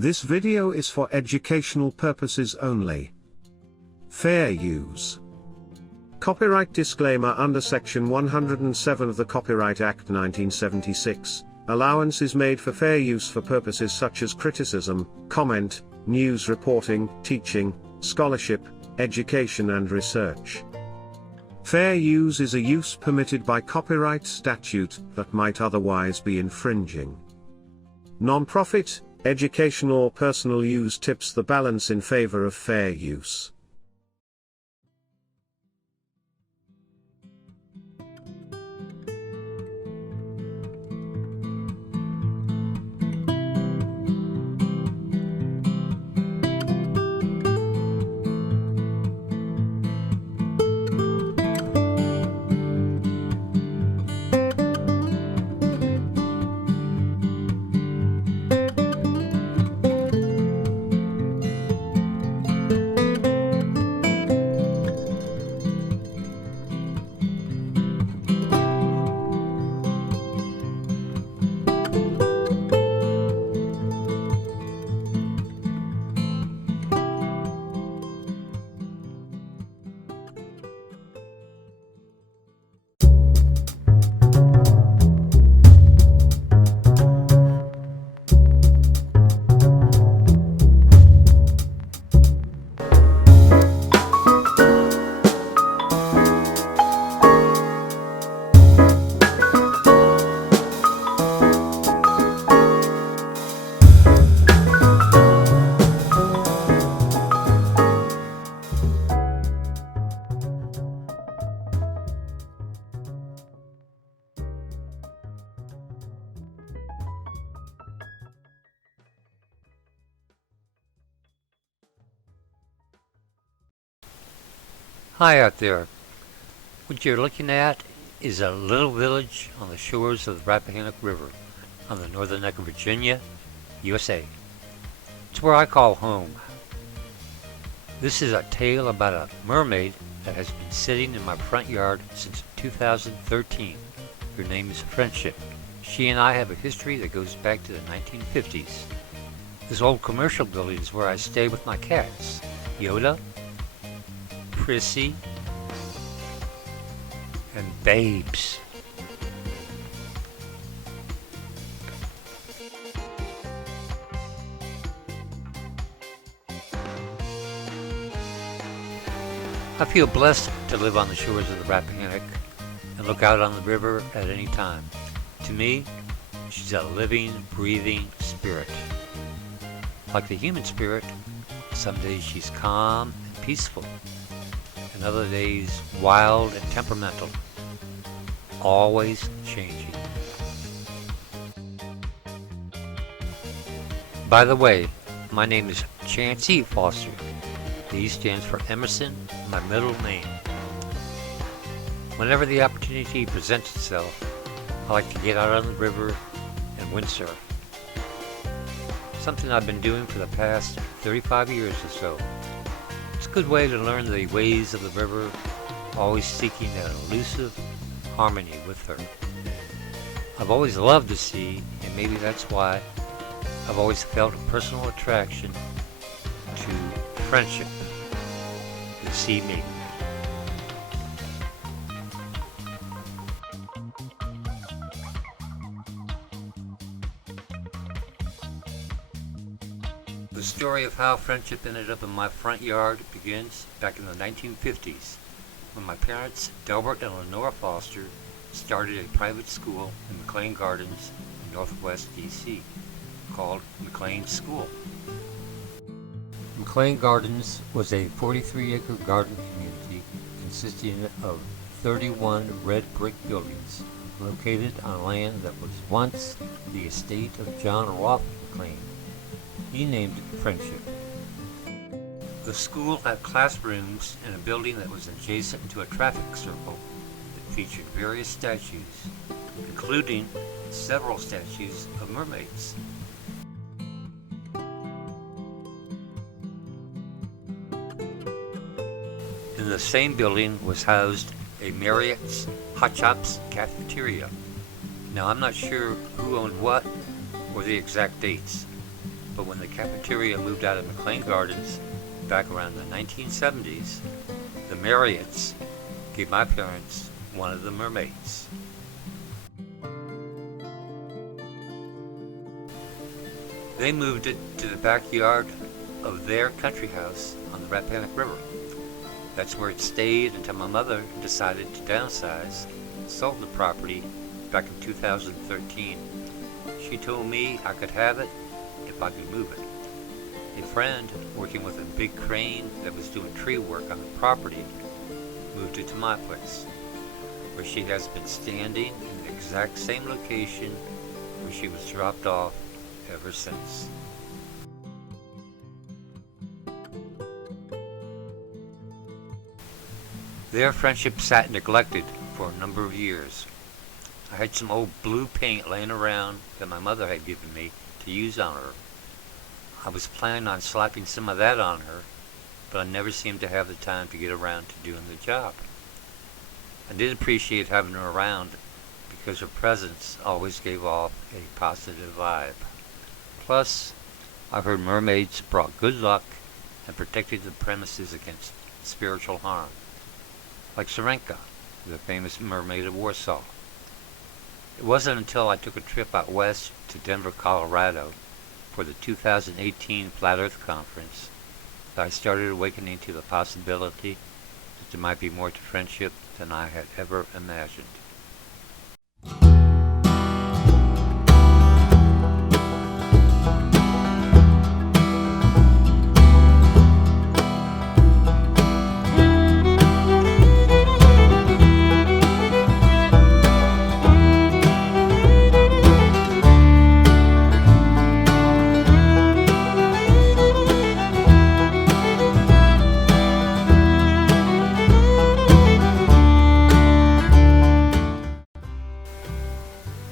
This video is for educational purposes only. Fair use. Copyright disclaimer. Under Section 107 of the Copyright Act 1976, allowance is made for fair use for purposes such as criticism, comment, news reporting, teaching, scholarship, education and research. Fair use is a use permitted by copyright statute that might otherwise be infringing. Non-profit, educational or personal use tips the balance in favor of fair use. Hi out there. What you're looking at is a little village on the shores of the Rappahannock River on the northern neck of Virginia, USA. It's where I call home. This is a tale about a mermaid that has been sitting in my front yard since 2013. Her name is Friendship. She and I have a history that goes back to the 1950s. This old commercial building is where I stay with my cats, Yoda, Prissy, and Babes. I feel blessed to live on the shores of the Rappahannock and look out on the river at any time. To me, she's a living, breathing spirit. Like the human spirit, some days she's calm and peaceful, and other days wild and temperamental, always changing. By the way, my name is Chancey Foster. The E stands for Emerson, my middle name. Whenever the opportunity presents itself, I like to get out on the river and windsurf. Something I've been doing for the past 35 years or so. It's a good way to learn the ways of the river, always seeking that elusive harmony with her. I've always loved the sea, and maybe that's why I've always felt a personal attraction to Friendship, the Sea Maiden. The story of how Friendship ended up in my front yard begins back in the 1950s, when my parents, Delbert and Lenora Foster, started a private school in Mclean Gardens in Northwest DC, called Mclean School. Mclean Gardens was a 43-acre garden community consisting of 31 red brick buildings located on land that was once the estate of John Roll Mclean. He named it Friendship. The school had classrooms in a building that was adjacent to a traffic circle that featured various statues, including several statues of mermaids. In the same building was housed a Marriott's Hot Chops cafeteria. Now I'm not sure who owned what or the exact dates, but when the cafeteria moved out of Mclean Gardens back around the 1970s, the Marriotts gave my parents one of the mermaids. They moved it to the backyard of their country house on the Rappahannock River. That's where it stayed until my mother decided to downsize and sold the property back in 2013. She told me I could have it if I could move it. A friend working with a big crane that was doing tree work on the property moved it to my place, where she has been standing in the exact same location where she was dropped off ever since. Their friendship sat neglected for a number of years. I had some old blue paint laying around that my mother had given me to use on her. I was planning on slapping some of that on her, but I never seemed to have the time to get around to doing the job. I did appreciate having her around because her presence always gave off a positive vibe. Plus, I heard mermaids brought good luck and protected the premises against spiritual harm, like Serenka, the famous mermaid of Warsaw. It wasn't until I took a trip out west to Denver, Colorado for the 2018 Flat Earth Conference that I started awakening to the possibility that there might be more to friendship than I had ever imagined.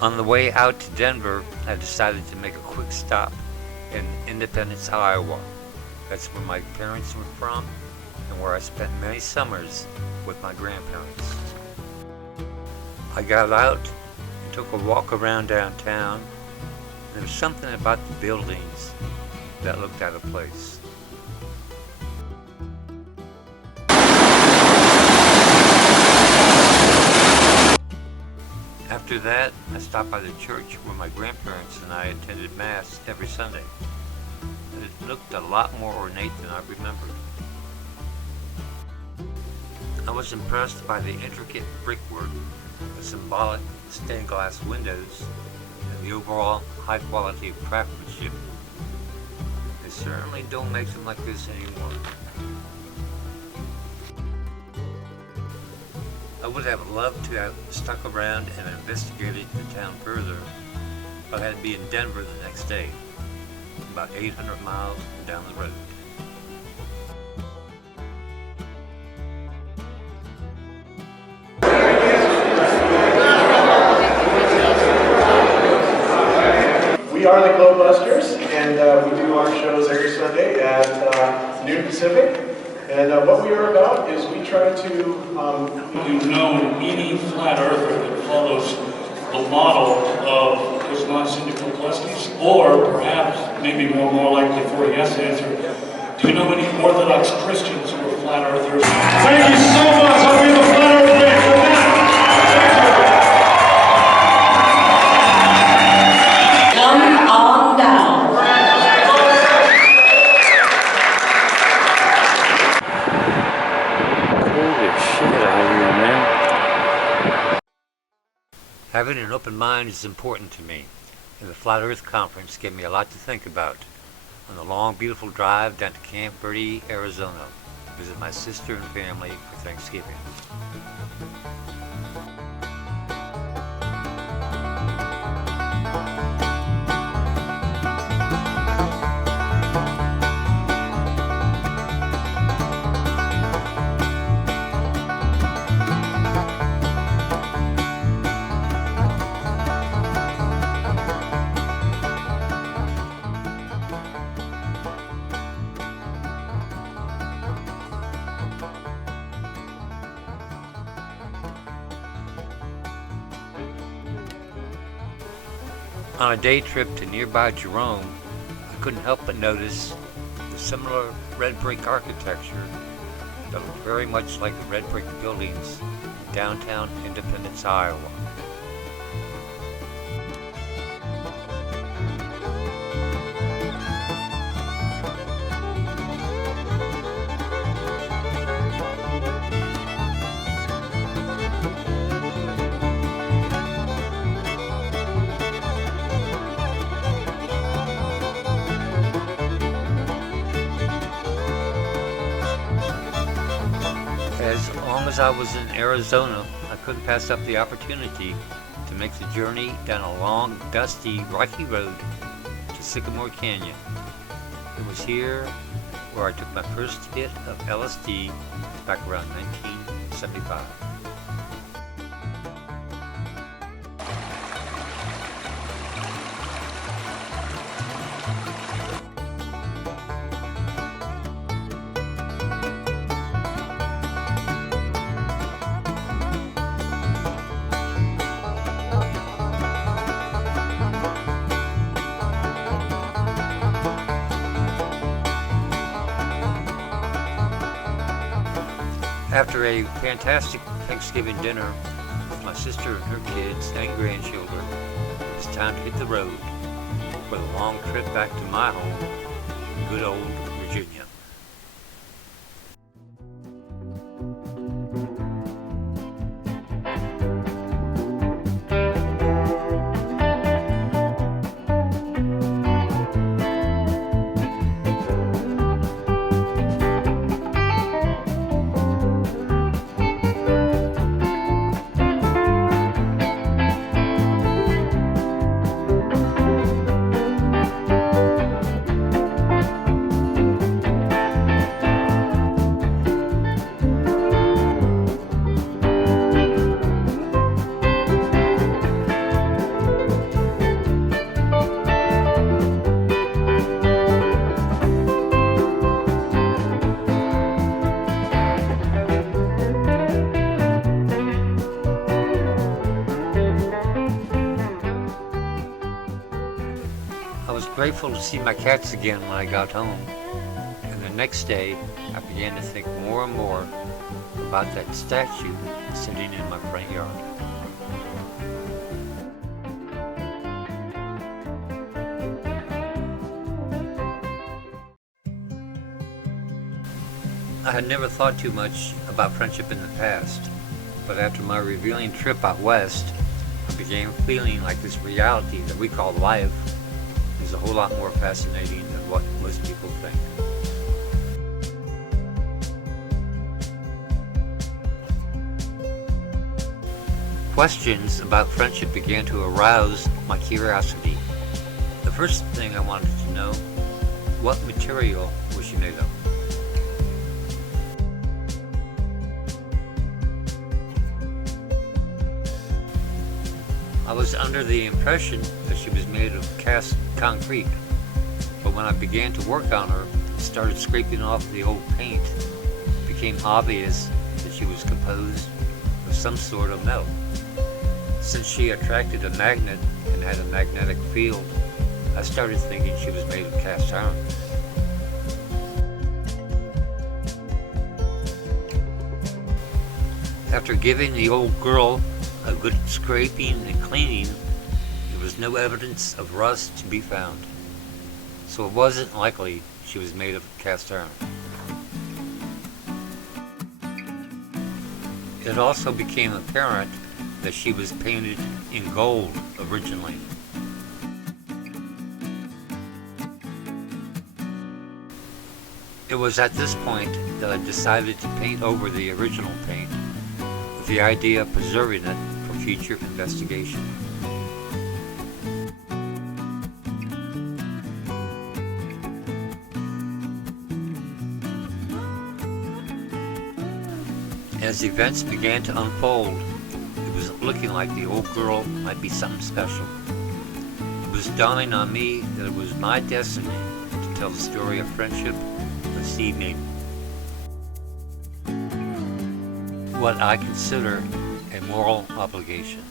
On the way out to Denver, I decided to make a quick stop in Independence, Iowa. That's where my parents were from and where I spent many summers with my grandparents. I got out and took a walk around downtown, and there was something about the buildings that looked out of place. After that, I stopped by the church where my grandparents and I attended Mass every Sunday. It looked a lot more ornate than I remembered. I was impressed by the intricate brickwork, the symbolic stained glass windows, and the overall high quality of craftsmanship. They certainly don't make them like this anymore. I would have loved to have stuck around and investigated the town further, but I had to be in Denver the next day, about 800 miles down the road. We are the Globebusters, and we do our shows every Sunday at noon Pacific. And what we are about is we try to... You've known any flat earther that follows the model of his non-syndical clusters, or perhaps, maybe more likely for a yes answer, do you know any Orthodox Christians who are flat earthers? Thank you so much. I'll be the flat earth band. Come on down. Having an open mind is important to me, and the Flat Earth Conference gave me a lot to think about on the long, beautiful drive down to Camp Verde, Arizona, to visit my sister and family for Thanksgiving. On a day trip to nearby Jerome, I couldn't help but notice the similar red brick architecture that looked very much like the red brick buildings in downtown Independence, Iowa. As long as I was in Arizona, I couldn't pass up the opportunity to make the journey down a long, dusty, rocky road to Sycamore Canyon. It was here where I took my first hit of LSD back around 1975. After a fantastic Thanksgiving dinner with my sister and her kids and grandchildren, it was time to hit the road for the long trip back to my home, good old Virginia. I was grateful to see my cats again when I got home, and the next day I began to think more and more about that statue sitting in my front yard. I had never thought too much about friendship in the past, but after my revealing trip out west, I began feeling like this reality that we call life is a whole lot more fascinating than what most people think. Questions about friendship began to arouse my curiosity. The first thing I wanted to know, what material was she made of? I was under the impression that she was made of cast concrete, but when I began to work on her and started scraping off the old paint, it became obvious that she was composed of some sort of metal. Since she attracted a magnet and had a magnetic field, I started thinking she was made of cast iron. After giving the old girl a good scraping and cleaning, there was no evidence of rust to be found, so it wasn't likely she was made of cast iron. It also became apparent that she was painted in gold originally. It was at this point that I decided to paint over the original paint, with the idea of preserving it for future investigation. As events began to unfold, it was looking like the old girl might be something special. It was dawning on me that it was my destiny to tell the story of Friendship The Sea Maiden. What I consider a moral obligation.